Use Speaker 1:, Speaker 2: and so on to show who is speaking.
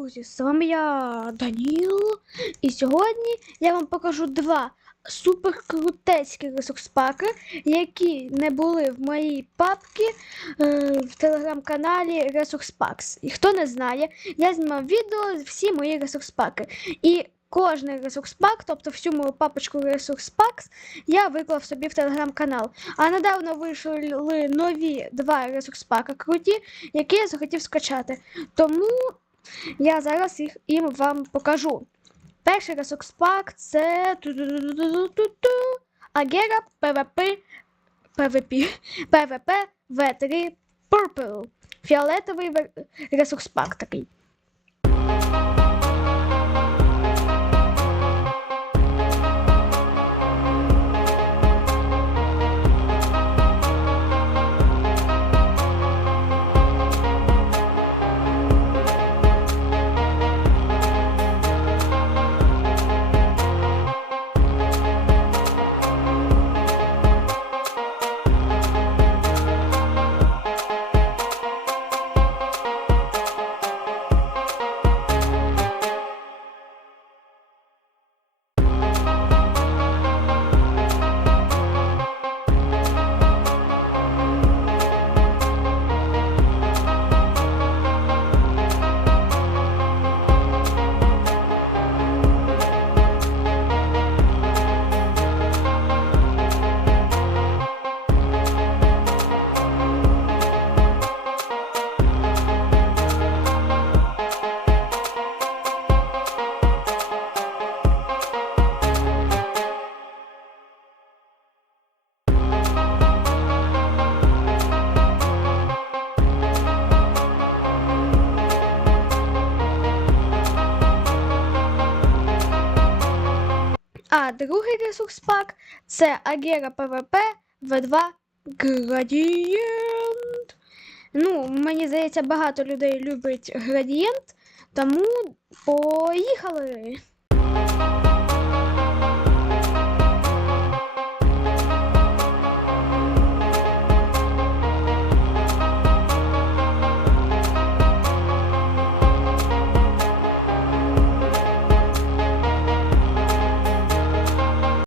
Speaker 1: друзі, з вами я Даніл. І сьогодні я вам покажу два суперкрутецькі ресурс-паки, які не були в моїй папці е, в телеграм-каналі Resource. І хто не знає, я знімав відео всі мої ресурс-паки. І кожний ресурс-пак, тобто всю мою папочку Packs, я виклав собі в телеграм-канал. А недавно вийшли нові два ресурс-пака круті, які я захотів скачати. Тому я зараз їх їм вам покажу. Перший разок спак це. Агера ПВП ПВП ПВП В3 Purple. Фіолетовий ресурс пак такий. Другий ресурс пак це Агера ПВП В2 Градієнт. Ну, мені здається, багато людей любить градієнт, тому поїхали.